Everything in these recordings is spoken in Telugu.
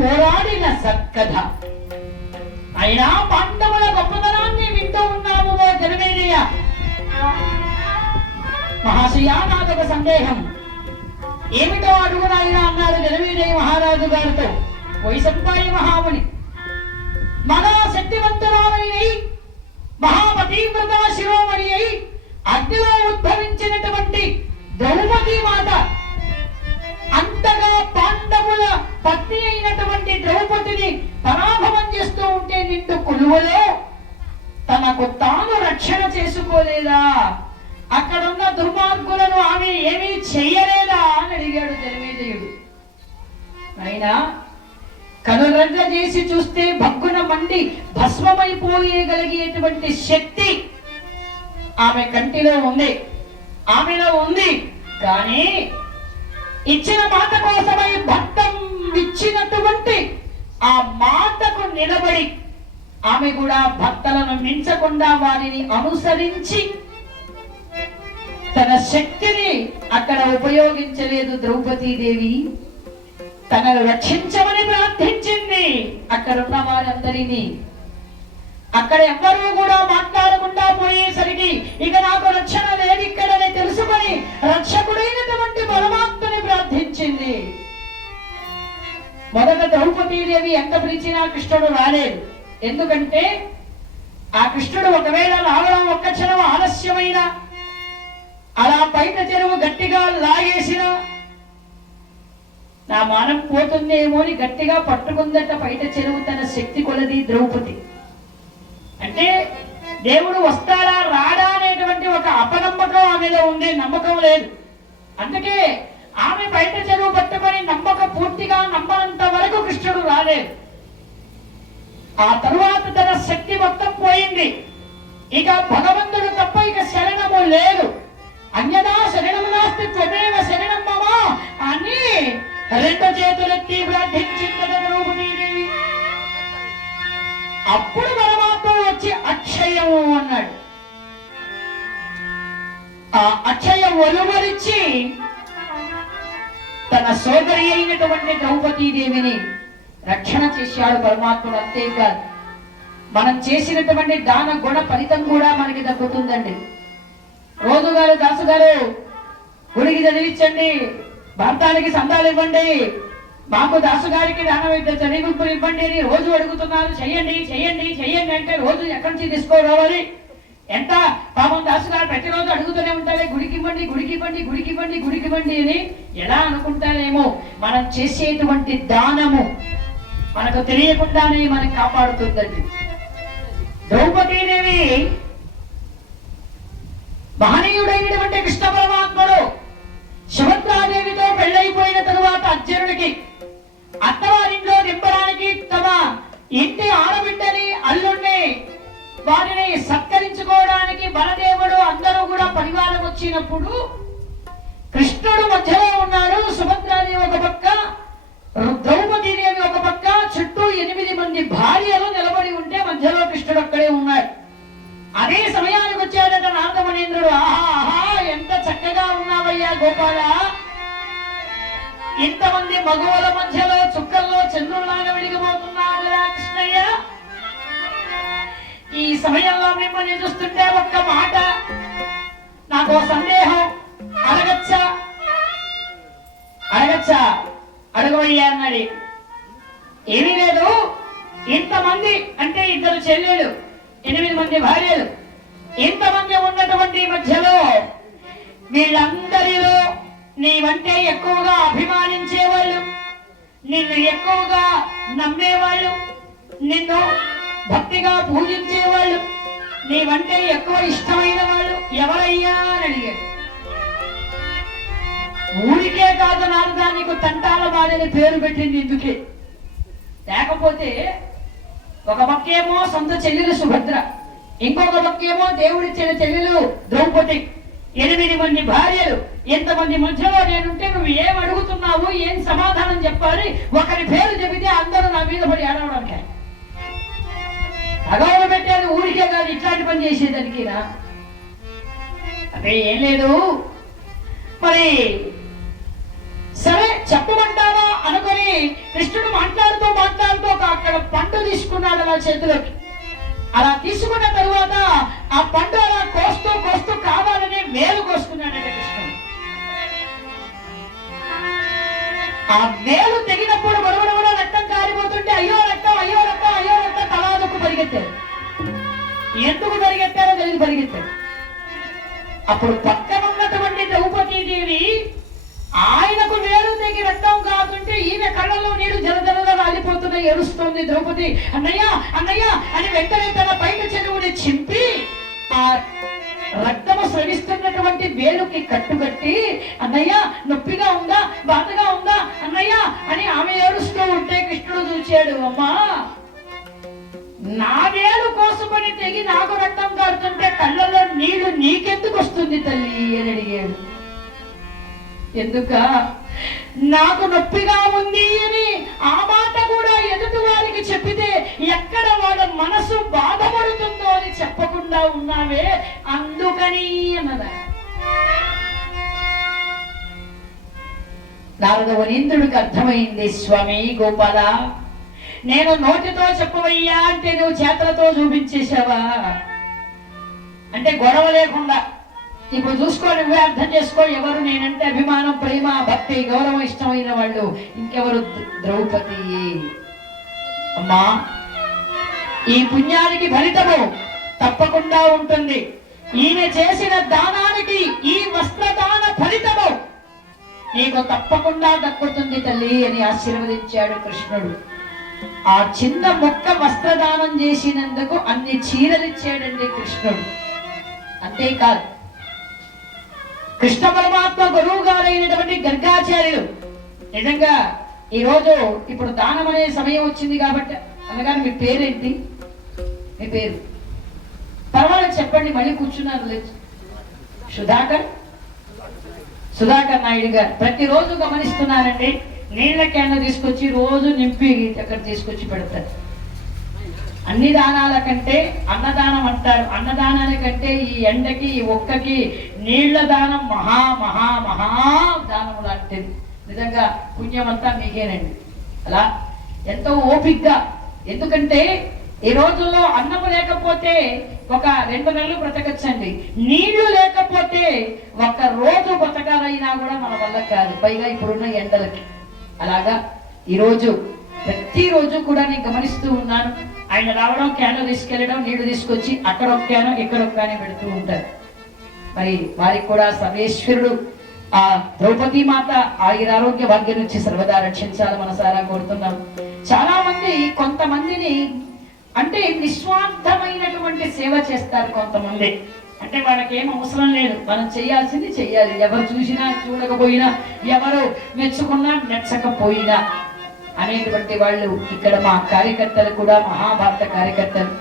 పోరాడిన సత్కథ. అయినా పాండవుల గొప్పతనాన్ని వింటూ ఉన్నాము. ఓ జనమేజయ మహాశయ, నాదొక సందేహం. ఏమిటో అడుగునాయన అన్నాడు జనమేజయ మహారాజు గారితో. వైశంపాయ మహాముని మహా శక్తివంతురాలైన మహాపతివ్రత శిరోమణి అయి అగ్నిలో ఉద్భవించినటువంటి ద్రౌపది మాత అంతగా పాండవుల పత్ని అయినటువంటి ద్రౌపదిని పరాభవం చేస్తూ ఉంటే నిండు కొలువలో తనకు తాను రక్షణ చేసుకోలేదా? అక్కడున్న దుర్మార్గులను ఆమె ఏమీ చెయ్యలేదా అని అడిగాడు జనమేజయుడు. అయినా కనురెడ్ల చేసి చూస్తే భగ్గున మండి భస్మమైపోయేగలిగేటువంటి శక్తి ఆమె కంటిలో ఉంది, ఆమెలో ఉంది. కానీ ఇచ్చిన మాట కోసమై భర్తం ఇచ్చినటువంటి ఆ మాటకు నిలబడి ఆమె కూడా భర్తలను మించకుండా వారిని అనుసరించి తన శక్తిని అక్కడ ఉపయోగించలేదు ద్రౌపదీదేవి. తనను రక్షించమని ప్రార్థించింది. అక్కడున్న వారందరినీ అక్కడ ఎవ్వరూ కూడా మాట్లాడకుండా పోయేసరికి ఇక నాకు రక్షణ లేదు ఇక్కడనే తెలుసుకొని రక్షకుడైనటువంటి పరమాత్మని ప్రార్థించింది. మొదట ద్రౌపదీదేవి ఎంత పిలిచినా కృష్ణుడు రాలేదు. ఎందుకంటే ఆ కృష్ణుడు ఒకవేళ రావడం ఒక్క క్షణం ఆలస్యమైన, అలా బయట చెరువు గట్టిగా లాగేసిన నా మానం పోతుందేమో అని గట్టిగా పట్టుకుందట బయట చెరువు తన శక్తి కొలది ద్రౌపది. అంటే దేవుడు వస్తాడా రాడా అనేటువంటి ఒక అపనమ్మకం ఆమెలో ఉంది, నమ్మకం లేదు. అందుకే ఆమె బయట చెరువు పట్టుకొని పూర్తిగా నమ్మనంత వరకు కృష్ణుడు రాలేదు. ఆ తరువాత తన శక్తి మొత్తం పోయింది. ఇక భగవంతుడు తప్ప ఇక శరణము లేదు. అన్యదా శరణము నాస్తి త్వమేవ శరణం మమ అని రెండు చేతులెత్తి ప్రార్థించింది ద్రౌపదీదేవి. అప్పుడు పరమాత్మ వచ్చి అక్షయము అన్నాడు. ఆ అక్షయం ఒలువరిచి తన సోదరి అయినటువంటి ద్రౌపదీదేవిని రక్షణ చేశాడు పరమాత్ముడు. అంతేకాదు, మనం చేసినటువంటి దాన గుణ ఫలితం కూడా మనకి దక్కుతుందండి. రోజుగారు దాసు గారు గుడికి చదివించండి, భర్తానికి సందాలు ఇవ్వండి, మాకు దాసుగారికి చదివింపులు ఇవ్వండి అని రోజు అడుగుతున్నారు. చెయ్యండి చెయ్యండి చెయ్యండి అంటే రోజు ఎక్కడి నుంచి తీసుకోరావాలి? ఎంత పాపం దాసుగారు ప్రతిరోజు అడుగుతూనే ఉంటారే, గుడికి ఇవ్వండి గుడికి ఇవ్వండి గుడికి ఇవ్వండి గుడికి ఇవ్వండి అని. ఎలా అనుకుంటారేమో, మనం చేసేటువంటి దానము మనకు తెలియకుండానే మనకు కాపాడుతుందండి. ద్రౌపదీదేవి మహనీయుడైనటువంటి కృష్ణ పరమాత్ముడు సుభద్రాదేవితో పెళ్ళైపోయిన తరువాత అర్జునుడికి అత్తవారింట్లో దింపడానికి తమ ఇంటి ఆడబిడ్డని అల్లుణ్ణి వారిని సత్కరించుకోవడానికి బలదేవుడు అందరూ కూడా పరివారం వచ్చినప్పుడు కృష్ణుడు మధ్యలో ఉన్నాడు. సుభద్రాదేవి ఒక పక్క, ద్రౌపదీదేవి ఒక పక్క, చుట్టూ 8 మంది భార్యలు నిలబడి ఉంటే మధ్యలో కృష్ణుడు అక్కడే ఉన్నాడు. అదే సమయానికి వచ్చాడట నారదమునీంద్రుడు. ఆహా, ఎంత చక్కగా ఉన్నావయ్యా గోపాల, ఇంతమంది మగవుల మధ్యలో చుక్కల్లో చంద్రులాగా వెలిగిపోతున్నావు కదా కృష్ణయ్య. ఈ సమయంలో మిమ్మల్ని చూస్తుంటే ఒక్క మాట, నాకు సందేహం, అడగచ్చా? అడగవయ్యా అన్నాడు. ఏమీ లేదు, ఇంతమంది అంటే 2 చెల్లెలు, 8 మంది భార్యలు, ఇంతమంది ఉన్నటువంటి మధ్యలో వీళ్ళందరిలో నీవంటే ఎక్కువగా అభిమానించేవాళ్ళు, నిన్ను ఎక్కువగా నమ్మేవాళ్ళు, నిన్ను భక్తిగా పూజించేవాళ్ళు, నీవంటే ఎక్కువ ఇష్టమైన వాళ్ళు ఎవరయ్యా అని అడిగాడు. ఊరికే కాదు నారదా, నీకు తంటాల బాధని పేరు పెట్టింది ఇందుకే. లేకపోతే ఒక పక్కేమో సొంత చెల్లెలు సుభద్ర, ఇంకొక పక్కేమో దేవుడిచ్చిన చెల్లెలు ద్రౌపది, 8 మంది భార్యలు, ఎంతమంది మధ్యలో నేనుంటే నువ్వు ఏం అడుగుతున్నావు, ఏం సమాధానం చెప్పాలి? ఒకరి పేరు చెబితే అందరూ నా మీద పడి ఏడవడానికి. భగవాను పెట్టేది ఊరికే కాదు, ఇట్లాంటి పని చేసేదానికినా? అదే ఏం లేదు, మరి సరే చెప్పమంటావా అనుకుని అని కృష్ణుడు మాట్లాడుతూ అక్కడ పండు తీసుకున్నాడు అలా చేతిలోకి. అలా తీసుకున్న తరువాత ఆ పండు అలా కోస్తూ కావాలని వేలు కోసుకున్నాడంటే కృష్ణుడు. ఆ వేలు తెగినప్పుడు బడబడ రక్తం కారిపోతుంటే అయ్యో రక్తం తలాదుకు పరిగెత్తారు. ఎందుకు పరిగెత్తారో తెలియదు, పరిగెత్తారు. అప్పుడు పక్కన ఉన్నటువంటి ద్రౌపదీదేవి ఆయనకు వేలు తెగి రక్తం కాకుంటే ఈయన కళ్ళలో నీళ్లు జలజలగా రాలిపోతున్నాయి, ఏడుస్తోంది ద్రౌపది. అన్నయ్య అని వెంటనే తన బయట చెరువుని చింపి ఆ రక్తము స్రవిస్తున్నటువంటి వేలుకి కట్టుబట్టి, అన్నయ్య నొప్పిగా ఉందా, బాధగా ఉందా అన్నయ్య అని ఆమె ఏడుస్తూ ఉంటే కృష్ణుడు చూచాడు. అమ్మా, నా వేలు కోసుకొని తెగి నాకు రక్తం కారుతుంటే కళ్ళలో నీళ్లు నీకెందుకు వస్తుంది తల్లి అని అడిగాడు. ఎందుక, నాకు నొప్పిగా ఉంది అని ఆ మాట కూడా ఎదుటి వారికి చెప్పితే ఎక్కడ వాళ్ళ మనసు బాధపడుతుందో అని చెప్పకుండా ఉన్నావే, అందుకని అన్నదా. నారద మునీంద్రుడికి అర్థమైంది. స్వామి గోపాల, నేను నోటితో చెప్పవయ్యా అంటే నువ్వు చేతులతో చూపించేశావా అంటే గొడవ లేకుండా. ఇప్పుడు చూసుకో, నువ్వే అర్థం చేసుకో, ఎవరు నేనంటే అభిమానం, ప్రేమ, భక్తి, గౌరవం ఇష్టమైన వాళ్ళు ఇంకెవరు? ద్రౌపది. అమ్మా, ఈ పుణ్యానికి ఫలితము తప్పకుండా ఉంటుంది. ఈయన చేసిన దానానికి ఈ వస్త్రదాన ఫలితము నీకు తప్పకుండా దక్కుతుంది తల్లి అని ఆశీర్వదించాడు కృష్ణుడు. ఆ చిన్న మొక్క వస్త్రదానం చేసినందుకు అన్ని చీరలిచ్చాడండి కృష్ణుడు. అంతేకాదు, కృష్ణ పరమాత్మ గురువు గారైనటువంటి గర్గాచార్యులు నిజంగా ఈరోజు ఇప్పుడు దానం అనే సమయం వచ్చింది కాబట్టి, అనగానే మీ పేరేంటి? మీ పేరు పర్వాలేదు చెప్పండి, మళ్ళీ కూర్చున్నారు. సుధాకర్ నాయుడు గారు ప్రతిరోజు గమనిస్తున్నారండి, నీళ్ల క్యాన్ తీసుకొచ్చి రోజు నింపి అక్కడ తీసుకొచ్చి పెడతారు. అన్ని దానాల కంటే అన్నదానం అంటారు, అన్నదానానికంటే ఈ ఎండకి ఈ ఒక్కకి నీళ్ల దానం మహా మహా మహా దానం లాంటిది. నిజంగా పుణ్యమంతా మీకేనండి. అలా ఎంతో ఓపిగ్గా, ఎందుకంటే ఈ రోజుల్లో అన్నము లేకపోతే ఒక 2 నెలలు బ్రతకచ్చండి, నీళ్లు లేకపోతే 1 రోజు బ్రతకాలైనా కూడా మన వల్ల కాదు, పైగా ఇప్పుడున్న ఎండలకి. అలాగా ఈరోజు ప్రతిరోజు కూడా నేను గమనిస్తూ ఉన్నాను, ఆయన రావడం, క్యాన్లు తీసుకెళ్ళడం, నీళ్లు తీసుకొచ్చి అక్కడ ఒక క్యాను ఇక్కడ ఒక క్యాను పెడుతూ ఉంటారు. మరి వారికి కూడా సర్వేశ్వరుడు ఆ ద్రౌపదీ మాత ఆయురారోగ్య భాగ్యం నుంచి సర్వదా రక్షించాలి మనసారా కోరుతున్నాం. చాలా మంది కొంతమందిని అంటే నిస్వార్థమైనటువంటి సేవ చేస్తారు కొంతమంది. అంటే వాళ్ళకి ఏం అవసరం లేదు, మనం చేయాల్సింది చెయ్యాలి, ఎవరు చూసినా చూడకపోయినా, ఎవరు మెచ్చుకున్నా మెచ్చకపోయినా అనేటువంటి వాళ్ళు ఇక్కడ మా కార్యకర్తలు కూడా, మహాభారత కార్యకర్తలు.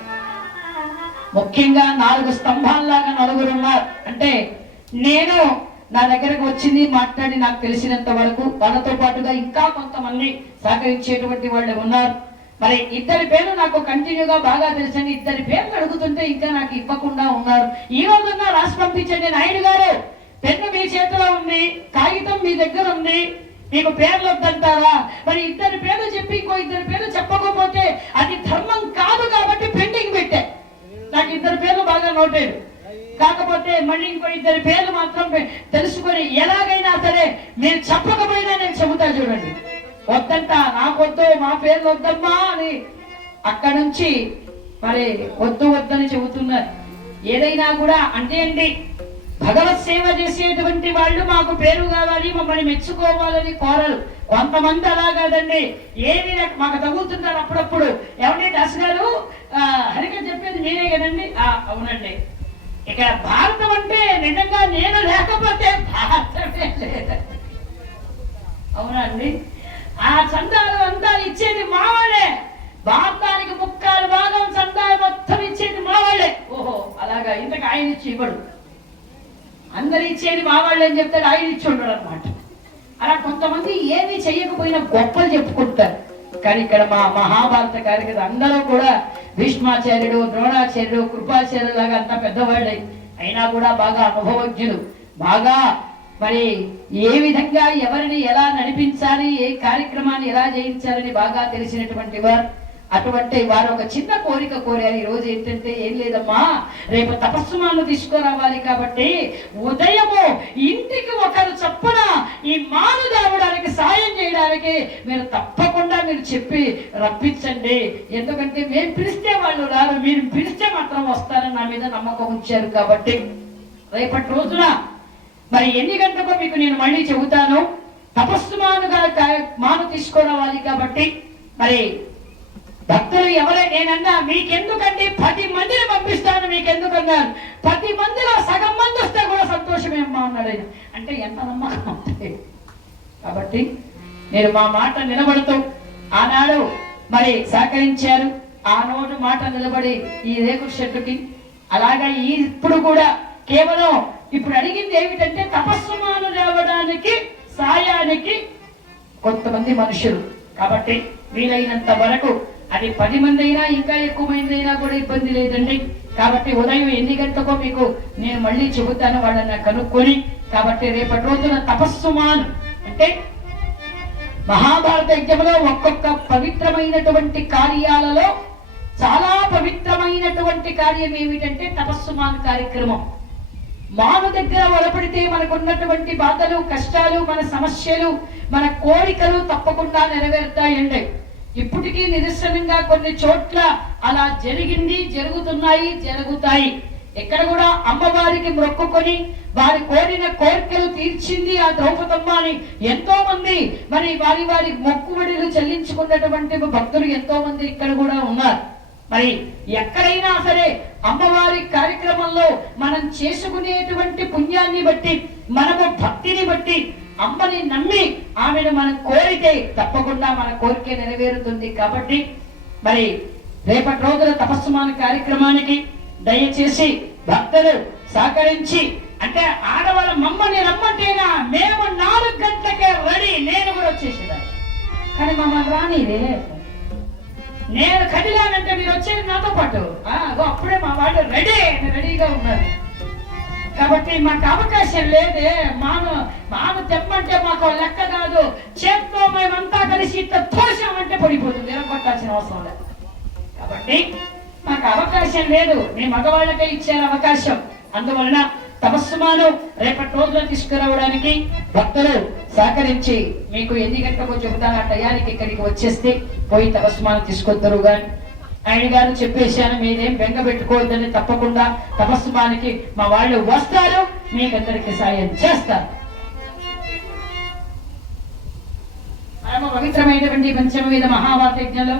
ముఖ్యంగా 4 స్తంభాల్లాగా 9 ఉన్నారు. అంటే నేను నా దగ్గరకు వచ్చింది మాట్లాడి నాకు తెలిసినంత వరకు వాళ్ళతో పాటుగా ఇంకా కొంతమంది సహకరించేటువంటి వాళ్ళు ఉన్నారు. మరి 2 పేర్లు నాకు కంటిన్యూగా బాగా తెలుసండి. 2 పేర్లు అడుగుతుంటే ఇంకా నాకు ఇవ్వకుండా ఉన్నారు. ఈ రోజున రాసి పంపించండి నాయుడు గారు, పెన్ను మీ చేతిలో ఉంది, కాగితం మీ దగ్గర ఉంది, మీకు పేర్లు వద్దంటారా? మరి 2 పేర్లు చెప్పి ఇంకో 2 పేర్లు చెప్పకపోతే అది ధర్మం కాదు కాబట్టి పెండింగ్ పెట్టా. నాకు 2 పేర్లు బాగా నోటేరు, కాకపోతే మళ్ళీ ఇంకో 2 పేర్లు మాత్రం తెలుసుకొని ఎలాగైనా సరే మీరు చెప్పకపోయినా నేను చెబుతా. చూడండి, వద్దంట, నాకొద్దు, మా పేర్లు వద్దమ్మా అని అక్కడ నుంచి మరి వద్దని చెబుతున్నారు. ఏదైనా కూడా అంటే అండి, భగవత్ సేవ చేసేటువంటి వాళ్ళు మాకు పేరు కావాలి, మమ్మల్ని మెచ్చుకోవాలని కోరరు. కొంతమంది అలా కాదండి, ఏమి మాకు తగులుతుంటారు అప్పుడప్పుడు. ఏమంటే దాస్ గారు హరిగా చెప్పేది మీరే కదండి? అవునండి. ఇక భారతం అంటే నిజంగా నేను లేకపోతే భారతమే లేదండి. అవునా అండి? ఆ చందాలు అంతా ఇచ్చేది మా వాళ్ళే, భారతానికి 3/4 భాగం చందాలు మొత్తం ఇచ్చేది మా వాళ్ళే. ఓహో అలాగా, ఇంతకు ఆయన ఇచ్చి ఇవ్వడు, అందరు ఇచ్చేది మా వాళ్ళే అని చెప్తాడు, ఆయన ఇచ్చి ఉండడు అనమాట. అలా కొంతమంది ఏమీ చెయ్యకపోయినా గొప్పలు చెప్పుకుంటారు. కానీ ఇక్కడ మా మహాభారత కార్యక్రమం అందరూ కూడా భీష్మాచార్యుడు, ద్రోణాచార్యుడు, కృపాచార్యుడు లాగా అంతా పెద్దవాళ్ళే అయినా కూడా బాగా అనుభవజ్ఞులు. బాగా మరి ఏ విధంగా ఎవరిని ఎలా నడిపించాలి చేయించాలి, ఏ కార్యక్రమాన్ని ఎలా చేయించాలని బాగా తెలిసినటువంటి వారు. అటువంటి వారు ఒక చిన్న కోరిక కోరారు. ఈ రోజు ఏంటంటే, ఏం లేదమ్మా, రేపు తపస్సుమాను తీసుకురావాలి కాబట్టి ఉదయము ఇంటికి ఒకరు చప్పున ఈ మాను తేవడానికి సాయం చేయడానికి మీరు తప్పకుండా మీరు చెప్పి రప్పించండి. ఎందుకంటే మేము పిలిస్తే వాళ్ళు రారు, మీరు పిలిస్తే మాత్రం వస్తారని నా మీద నమ్మకం ఉంచారు. కాబట్టి రేపటి రోజున మరి ఎన్ని గంటలకు మీకు నేను మళ్ళీ చెబుతాను. తపస్సుమానుగా మాను తీసుకురావాలి కాబట్టి మరి భక్తులు ఎవరే, నేనన్నా మీకెందుకండి 10 మందిని పంపిస్తాను, మీకెందుకన్నారు. 10 మందిలో సగం మంది వస్తే కూడా సంతోషమేమ్మా అన్నాడు ఆయన. అంటే ఎంత నమ్మకం. కాబట్టి నేను మా మాట నిలబడుతూ ఆనాడు మరి సహకరించారు. ఆ నోటు మాట నిలబడి ఈ రేకుల షెట్టుకి అలాగా ఇప్పుడు కూడా కేవలం ఇప్పుడు అడిగింది ఏమిటంటే, తపస్సుమాను రావడానికి సాయానికి కొంతమంది మనుషులు. కాబట్టి వీలైనంత వరకు అది 10 మంది అయినా ఇంకా ఎక్కువ మంది అయినా కూడా ఇబ్బంది లేదండి. కాబట్టి ఉదయం ఎన్ని గంటలకో మీకు నేను మళ్ళీ చెబుతాను, వాళ్ళని కనుక్కొని. కాబట్టి రేపటి రోజున తపస్సుమాన్ అంటే మహాభారత యజ్ఞంలో ఒక్కొక్క పవిత్రమైనటువంటి కార్యాలలో చాలా పవిత్రమైనటువంటి కార్యం ఏమిటంటే తపస్సుమాన్ కార్యక్రమం. మాను దగ్గర ఒలపడితే మనకున్నటువంటి బాధలు, కష్టాలు, మన సమస్యలు, మన కోరికలు తప్పకుండా నెరవేరుతాయండి. ఇప్పటికీ నిదర్శనంగా కొన్ని చోట్ల అలా జరిగింది, జరుగుతాయి. ఎక్కడ కూడా అమ్మవారికి మొక్కుకొని వారి కోరిన కోరికలు తీర్చింది ఆ ద్రౌపదమ్మ అని ఎంతో మంది మరి వారి మొక్కుబడులు చెల్లించుకున్నటువంటి భక్తులు ఎంతో మంది ఇక్కడ కూడా ఉన్నారు. మరి ఎక్కడైనా సరే అమ్మవారి కార్యక్రమంలో మనం చేసుకునేటువంటి పుణ్యాన్ని బట్టి, మనము భక్తిని బట్టి, అమ్మని నమ్మి ఆమెను మనం కోరితే తప్పకుండా మన కోరిక నెరవేరుతుంది. కాబట్టి మరి రేపటి రోజుల తపస్సుమాన కార్యక్రమానికి దయచేసి భక్తులు సహకరించి, అంటే ఆడవాళ్ళ మమ్మల్ని రమ్మంటేనా మేము 4 గంటలకే రెడీ, నేను కూడా వచ్చేసేదాన్ని. కానీ మమ్మల్ని రానిదే, నేను కదిలానంటే మీరు వచ్చేది నాతో పాటు. అప్పుడే మా వాళ్ళు రెడీగా ఉన్నారు. కాబట్టి మాకు అవకాశం లేదే, మాను తెమ్మంటే మాకు లెక్క కాదు. చేత్తో మేమంతా కలిసి ఇట్లా తోసామంటే పడిపోతుంది, ఎరగొట్టాల్సిన అవసరం లేదు. కాబట్టి మాకు అవకాశం లేదు, మీ మగవాళ్ళకే ఇచ్చారు అవకాశం. అందువలన తపస్సుమాను రేపటి రోజులో తీసుకురావడానికి భక్తులు సహకరించి మీకు ఎన్ని గంటలకు చెబుతాను ఆ టయానికి ఇక్కడికి వచ్చేస్తే పోయి తపస్సుమాను తీసుకొద్దరు. గాని ఆయన గారు చెప్పేశాను, మీరేం బెంగ పెట్టుకోవద్దని. తప్పకుండా తపస్సుమానికి మా వాళ్ళు వస్తారు, మీకందరికి సాయం చేస్తారు. పవిత్రమైనటువంటి పంచమవేద మహాభారత యజ్ఞంలో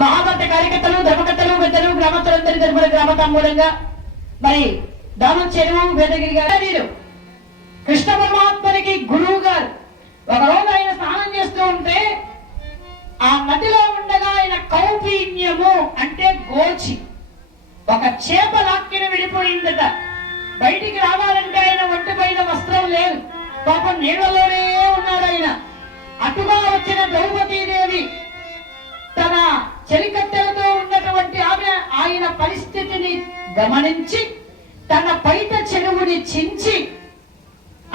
మహాభారత కార్యకర్తలు, ధర్మకర్తలు, పెద్దలు, గ్రామస్తులందరి తరపున గ్రామతాంబూలంగా మరి దానం చెరువు వేదగిరి గారు కృష్ణ పరమాత్మనికి గురువు గారు ఒకరోజు ఆయన స్నానం చేస్తూ ఉంటే ఆ నదిలో ఉండగా ఆయన కౌపీన్యము అంటే గోచి ఒక చేప లాక్కిన విడిపోయిందట. బయటికి రావాలంటే ఆయన ఒంటిపైన వస్త్రం లేదు, పాపం నీళ్ళలోనే ఉన్నాడు ఆయన. అటుగా వచ్చిన ద్రౌపదీదేవి తన చెలికత్తెలతో ఉన్నటువంటి ఆమె ఆయన పరిస్థితిని గమనించి తన పైట చెరువుని చించి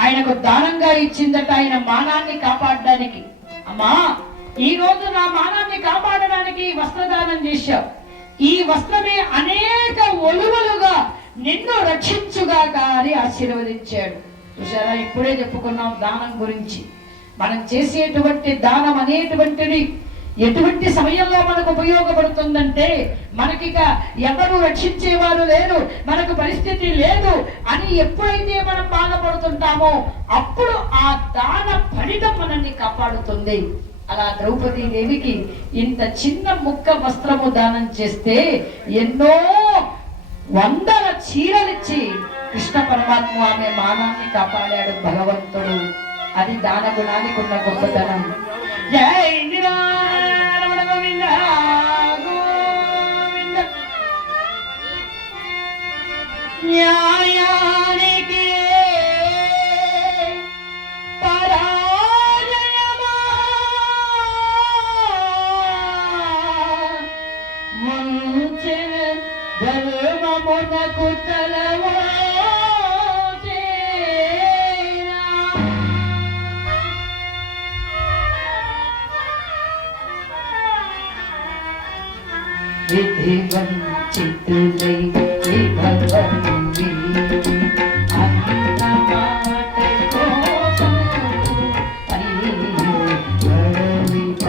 ఆయనకు దానంగా ఇచ్చిందట, ఆయన మానాన్ని కాపాడడానికి. అమ్మా, ఈ రోజు నా మానాన్ని కాపాడడానికి వస్త్రదానం చేశావు, ఈ వస్త్రమే అనేక ఒలువలుగా నిన్ను రక్షించుగాక అని ఆశీర్వదించాడు. చూసారా, ఇప్పుడే చెప్పుకున్నాం దానం గురించి. మనం చేసేటువంటి దానం అనేటువంటిది ఎటువంటి సమయంలో మనకు ఉపయోగపడుతుందంటే, మనకిక ఎవరు రక్షించేవారు లేరు, మనకు పరిస్థితి లేదు అని ఎప్పుడైతే మనం బాధపడుతుంటామో అప్పుడు ఆ దాన ఫలితం మనల్ని కాపాడుతుంది. అలా ద్రౌపదీదేవికి ఇంత చిన్న ముక్క వస్త్రము దానం చేస్తే ఎన్నో 100 చీరలిచ్చి కృష్ణ పరమాత్మ ఆమె మానాన్ని కాపాడాడు భగవంతుడు. అది దాన గుణానికి ఉన్న గొప్పతనం. జై న్యాయానికి పరాజయమా ముంచె ధర్మమునకు తలవా విధి వంచితులై విభవంతి అన్న మాట కోసం అయ్యో గడవిపారాయతి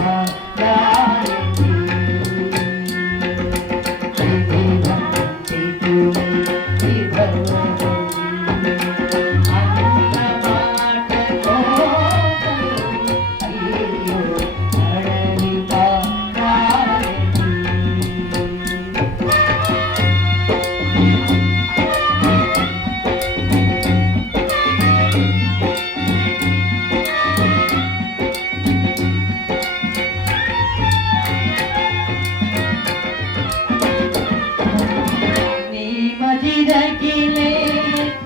విధి వంచితులై విభవంతి అన్న మాట కోసం అయ్యో గడవిపారాయతి మదిరగిలే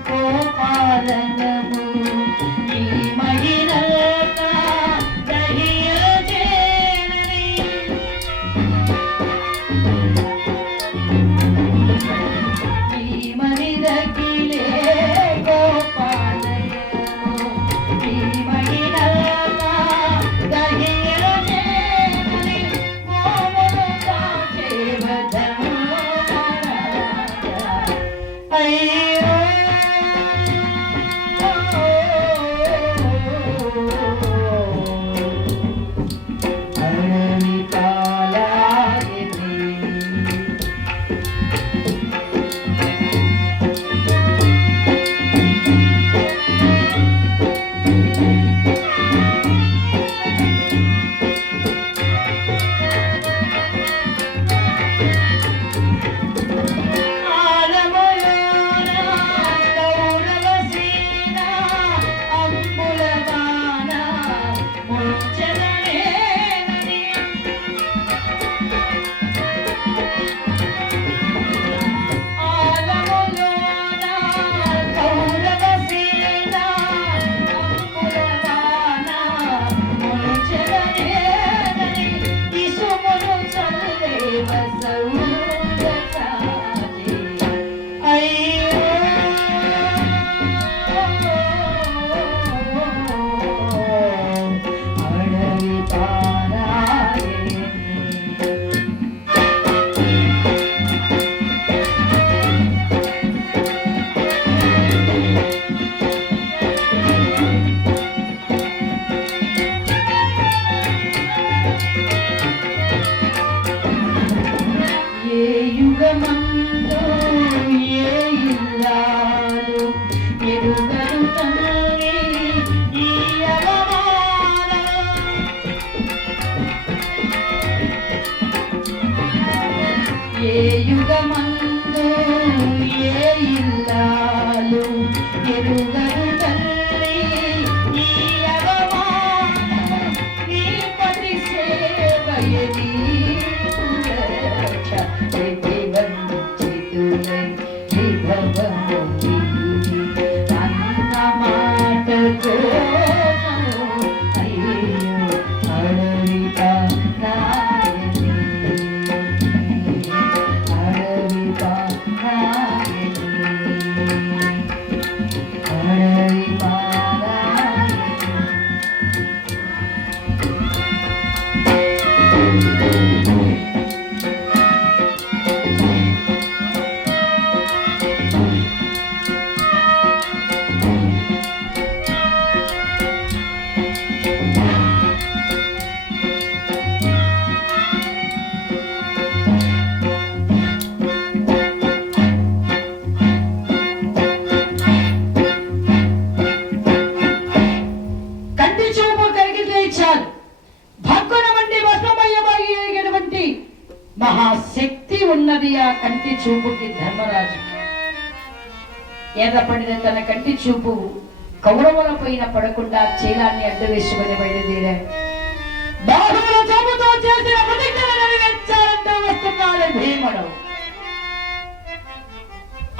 కోపాలనము ఈ మహిళక దహియజేనని ఈ మదిరగిలే కోపాలనము ఈ మహిళక దహియజేనని మోమును తాచేవదము అయ్యో అడవి పాలాయని యుగమందు ఏ ఇల్లాలు ఎరుగరు తల్లి ఈ అవమానం ఏ యుగమందు ఏ ఇల్లాలు ఎరుగరు తల్లి ఈ అవమానం నీ పతి సేవయని అన్న మాట కోసం అయ్యో అడవి పారాయని అడవి పారాయని అడవి పారాయని మహాశక్తి ఉన్నది ఆ కంటి చూపుకి ధర్మరాజు. ఎర్రపడిన తన కంటి చూపు కౌరవుల పైన పడకుండా చీలాన్ని అడ్డు వేసుకుని బయలుదేరాడు. బాహువుల చూపుతో చేసిన ప్రతిజ్ఞను నెరవేర్చాలంటే వస్తున్నాడు భీముడు.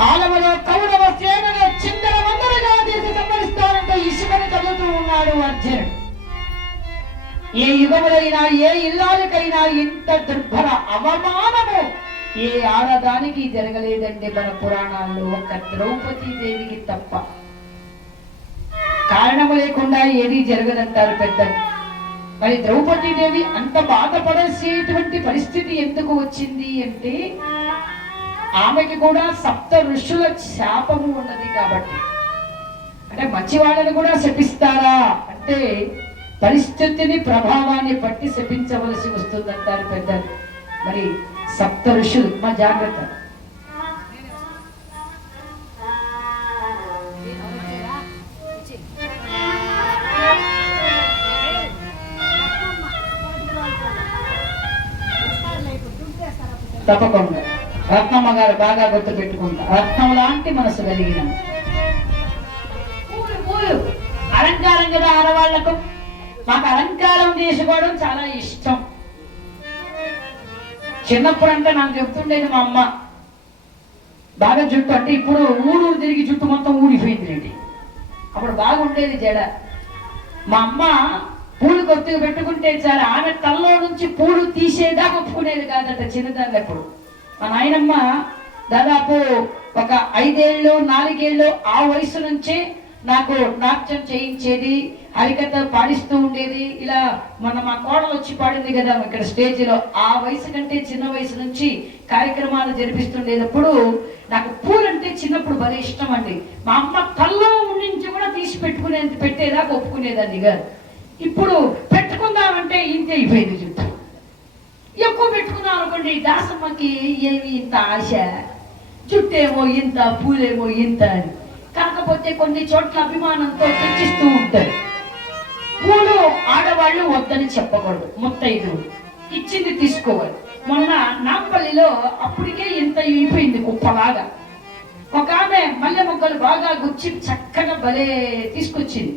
ఆలవలో కౌరవ సేనలో చిందర వందరగా చేసి సంహరిస్తానంటూ ఇసుకని చదువుతూ ఉన్నాడు అర్జునుడు. ఏ యుగములైనా ఏ ఇల్లాలకైనా ఇంత దుర్భర అవమానము ఏ ఆడదానికి జరగలేదండి మన పురాణాల్లో, ఒక్క ద్రౌపదీ దేవికి తప్ప. కారణము లేకుండా ఏది జరగదంటారు పెద్దలు. మరి ద్రౌపదీ దేవి అంత బాధపడాల్సినటువంటి పరిస్థితి ఎందుకు వచ్చింది అంటే ఆమెకి కూడా సప్త ఋషుల శాపము ఉన్నది కాబట్టి. అంటే మంచి వాళ్ళని కూడా శపిస్తారా అంటే పరిస్థితిని ప్రభావాన్ని బట్టి శపించవలసి వస్తుందంటారు పెద్దలు. మరి సప్త ఋషులు మా జాగ్రత్త. తప్పకుండా రత్నమ్మ గారు బాగా గుర్తు పెట్టుకుంటా. రత్నం లాంటి మనసు కలిగిన పూలు పూలు అలంకారం కదా ఆడవాళ్లకు. మాకు అలంకారం చేసుకోవడం చాలా ఇష్టం. చిన్నప్పుడు అంటే నాకు చెప్తుండేది మా అమ్మ, బాగా జుట్టు అంటే ఇప్పుడు ఊరు తిరిగి జుట్టు మొత్తం ఊడిపోయింది. అప్పుడు బాగుండేది జడ. మా అమ్మ పూలు కొద్దిగా పెట్టుకుంటే చాలు, ఆమె తల్లో నుంచి పూలు తీసేదాకా ఒప్పుకునేది కాదట చిన్నదాన్నప్పుడు. మా నాయనమ్మ దాదాపు ఒక 5 ఏళ్ళు 4 ఏళ్ళు ఆ వయసు నుంచే నాకు నాట్యం చేయించేది, హరికథ పాడిస్తూ ఉండేది. ఇలా మొన్న మా కోడలు వచ్చి పాడింది కదా ఇక్కడ స్టేజ్లో, ఆ వయసు కంటే చిన్న వయసు నుంచి కార్యక్రమాలు జరిపిస్తుండేటప్పుడు నాకు పూలంటే చిన్నప్పుడు భలే ఇష్టం అండి. మా అమ్మ తల్లో నుంచి కూడా తీసి పెట్టేదాకా ఒప్పుకునేదాన్ని కాదు. ఇప్పుడు పెట్టుకుందామంటే ఇంత అయిపోయింది జుట్టు. ఎక్కువ పెట్టుకున్నాం అనుకోండి, దాసమ్మకి ఏమి ఇంత ఆశ, జుట్టేమో ఇంత, పూలేమో ఇంత అని. కాకపోతే కొన్ని చోట్ల అభిమానంతో తెచ్చిస్తూ ఉంటారు. పూలు ఆడవాళ్ళు వద్దని చెప్పకూడదు, ముత్తైదువులు ఇచ్చింది తీసుకోవాలి. మొన్న నాంపల్లిలో అప్పటికే ఇంత అయిపోయింది కుప్పలాగా. ఒక ఆమె మల్లె మొక్కలు బాగా గుచ్చి చక్కగా భలే తీసుకొచ్చింది.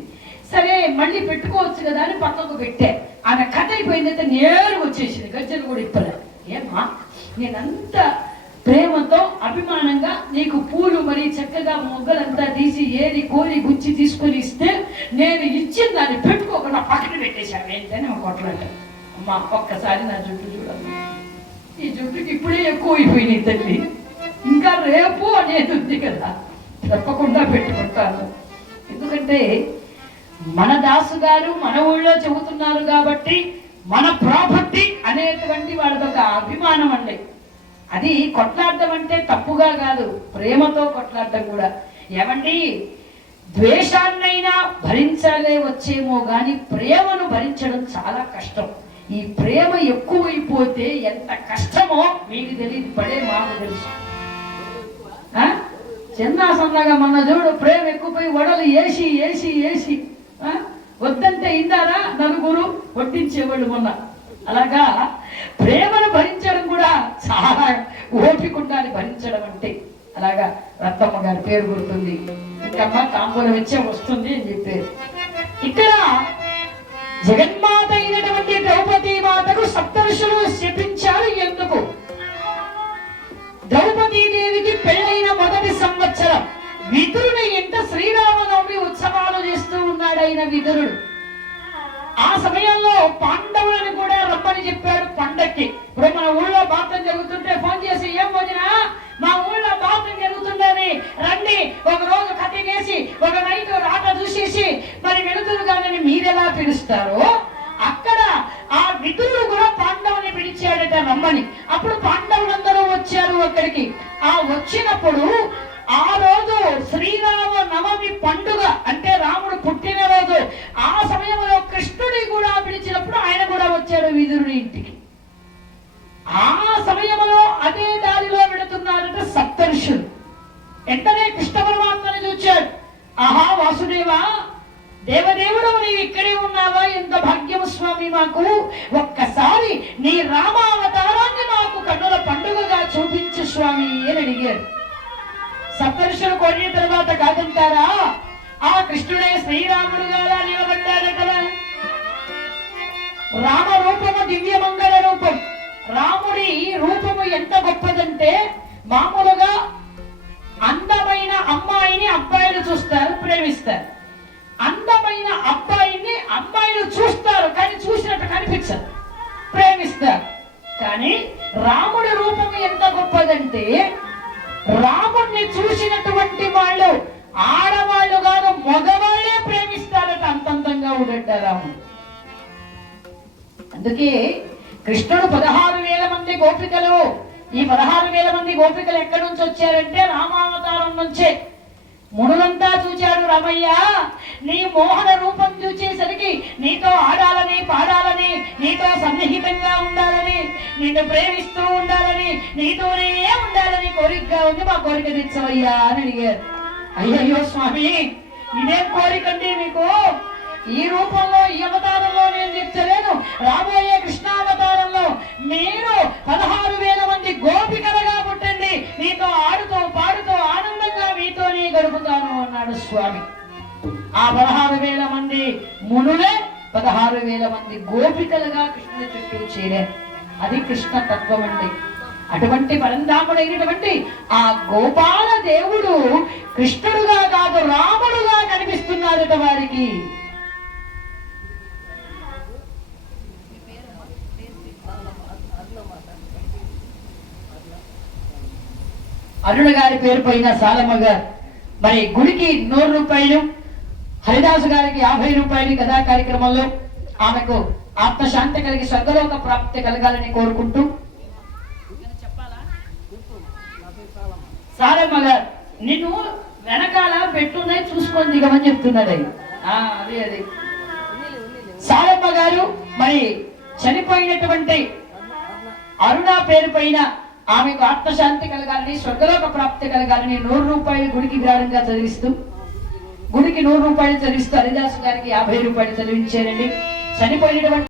సరే మళ్ళీ పెట్టుకోవచ్చు కదా అని పక్కకు పెట్టే. ఆమె కథ అయిపోయిందంటే నేరు వచ్చేసింది, గజ్జలు కూడా ఇప్పలే. ఏమా నేనంత ప్రేమతో అభిమానంగా నీకు పూలు మరి చక్కగా మొగ్గలంతా తీసి ఏరి కోరి గుచ్చి తీసుకొని ఇస్తే నేను ఇచ్చిన దాన్ని పెట్టుకోకుండా పక్కన పెట్టేశాను ఏంటని ఒక కొట్లాట. అమ్మా ఒక్కసారి నా జుట్టు చూడమ్మా, ఈ జుట్టుకి ఇప్పుడే ఎక్కువ అయిపోయినాయి తల్లి, ఇంకా రేపు అనేది ఉంది కదా, తప్పకుండా పెట్టుకుంటాను. ఎందుకంటే మన దాసు గారు మన ఊళ్ళో చెబుతున్నారు కాబట్టి మన ప్రాపర్టీ అనేటువంటి వాళ్ళదొక అభిమానం అండి. అది కొట్లాడడం అంటే తప్పుగా కాదు, ప్రేమతో కొట్లాడడం కూడా. ఏమండి ద్వేషాన్నైనా భరించాలే వచ్చేమో గాని ప్రేమను భరించడం చాలా కష్టం. ఈ ప్రేమ ఎక్కువైపోతే ఎంత కష్టమో మీకు తెలియదు, పడే మాకు తెలుసు. చిన్న సన్నగా మన చూడు ప్రేమ ఎక్కువై వడలు వేసి వేసి వేసి వద్దంటే ఇందారా నలుగురు వడ్డించేవాళ్ళు మొన్న. అలాగా ప్రేమను భరించడం కూడా చాలా ఓపిక ఉండాలి భరించడం అంటే. అలాగా రత్తమ్మ గారి పేరు గుర్తుంది, ఇంకమ్మ తాంబూలం ఇచ్చే వస్తుంది అని చెప్పారు. ఇక్కడ జగన్మాత అయినటువంటి ద్రౌపదీ మాతకు సప్తఋషులు శపించారు. ఎందుకు? ద్రౌపదీదేవికి పెళ్ళైన మొదటి సంవత్సరం విదురుని ఇంట శ్రీరామనవమి ఉత్సవాలు చేస్తూ ఉన్నాడు ఆయన విదురుడు. ఆ సమయంలో పాండవులను కూడా రమ్మని చెప్పాడు పండక్కి. ఇప్పుడు మన ఊళ్ళో బాతం జరుగుతుంటే ఫోన్ చేసి, ఏం వదినా మా ఊళ్ళో బాతం జరుగుతుందని రండి, ఒక రోజు కత్తికేసి ఒక నైట్ రాట చూసేసి మరి వెళుతురు కానీ మీరెలా పిలుస్తారో అక్కడ ఆ విదురుడు కూడా పాండవుని పిలిచాడట రమ్మని. అప్పుడు పాండవులందరూ వచ్చారు అక్కడికి. ఆ వచ్చినప్పుడు ఆ రోజు శ్రీరామ నవమి పండుగ అంటే రాముడు పుట్టినరోజు. ఆ సమయంలో కృష్ణుడి కూడా పిలిచినప్పుడు ఆయన కూడా వచ్చాడు విదురుడి ఇంటికి. ఆ సమయంలో అదే దారిలో వెళుతున్నారట సప్తర్షులు. వెంటనే కృష్ణ పరమాత్మని చూచాడు. ఆహా వాసుదేవా, దేవదేవుడు నీవు ఇక్కడే ఉన్నావా, ఎంత భాగ్యం స్వామి మాకు. ఒక్కసారి నీ రామావతారాన్ని మాకు కన్నుల పండుగగా చూపించు స్వామి అని అడిగారు. సప్తఋషులు కొడిన తర్వాత కాదంటారా, ఆ కృష్ణుడే శ్రీరాముడుగా నిలబడ్డాడు కదా. రామ రూపము దివ్యమంగళ రూపం. రాముడి రూపము ఎంత గొప్పదంటే మామూలుగా అందమైన అమ్మాయిని అబ్బాయిలు చూస్తారు, ప్రేమిస్తారు. అందమైన అబ్బాయిని అమ్మాయిలు చూస్తారు కానీ చూసినట్టు కనిపించరు, ప్రేమిస్తారు. కానీ రాముడి రూపం ఎంత గొప్పదంటే రాముడిని చూసినటువంటి వాళ్ళు ఆడవాళ్ళు కాదు మగవాళ్ళే ప్రేమిస్తారట, అంతంతంగా ఉండట రాముడు. అందుకే కృష్ణుడు 16,000 మంది గోపికలు, ఈ 16,000 మంది గోపికలు ఎక్కడి నుంచి వచ్చారంటే రామావతారం నుంచే. మునులంతా చూచాడు, రామయ్య నీ మోహన రూపం చూచేసరికి నీతో ఆడాలని పాడాలని, నీతో సన్నిహితంగా ఉండాలని, నిన్ను ప్రేమిస్తూ ఉండాలని, నీతోనే ఉండాలని కోరికగా ఉంది, మా కోరిక తెచ్చవయ్యా అని అడిగారు. అయ్యయ్యో స్వామి, ఇదేం కోరికండి మీకు? ఈ రూపంలో ఈ అవతారంలో నేను తెచ్చలేను, రాబోయే కృష్ణావతారంలో మీరు 16,000 మంది గోపికలుగా పుట్టండి, మీతో ఆడుతూ పాడుతూ ఆనందంగా మీతోనే గడుపుతాను అన్నాడు స్వామి. ఆ 16,000 మంది మునులే 16,000 మంది గోపికలుగా కృష్ణుడి చుట్టూ చేరారు. అది కృష్ణ తత్వం అండి. అటువంటి పరంధాముడైనటువంటి ఆ గోపాల దేవుడు కృష్ణుడుగా కాదు రాముడుగా కనిపిస్తున్నాడట వారికి. అరుణ గారి పేరు పైన సాలమ్మ గారు మరి గుడికి 100 రూపాయలు, హరిదాసు గారికి 50 రూపాయలు కథా కార్యక్రమంలో ఆమెకు ఆత్మశాంతి కలిగి స్వర్గలోక ప్రాప్తి కలగాలని కోరుకుంటూ, సాలమ్మ గారు నిన్ను వెనకాల పెట్టున్నాయి చూసుకొని దిగమని చెప్తున్నాడు. అదే సాలమ్మ గారు మరి చనిపోయినటువంటి అరుణ పేరు పైన ఆమెకు ఆత్మశాంతి కలగాలని స్వర్గలోక ప్రాప్తి కలగాలని 100 రూపాయలు గుడికి విరాళంగా చదివిస్తూ, గుడికి 100 రూపాయలు చదివిస్తూ హరిదాసు గారికి 50 రూపాయలు చదివించారండి. చనిపోయినటువంటి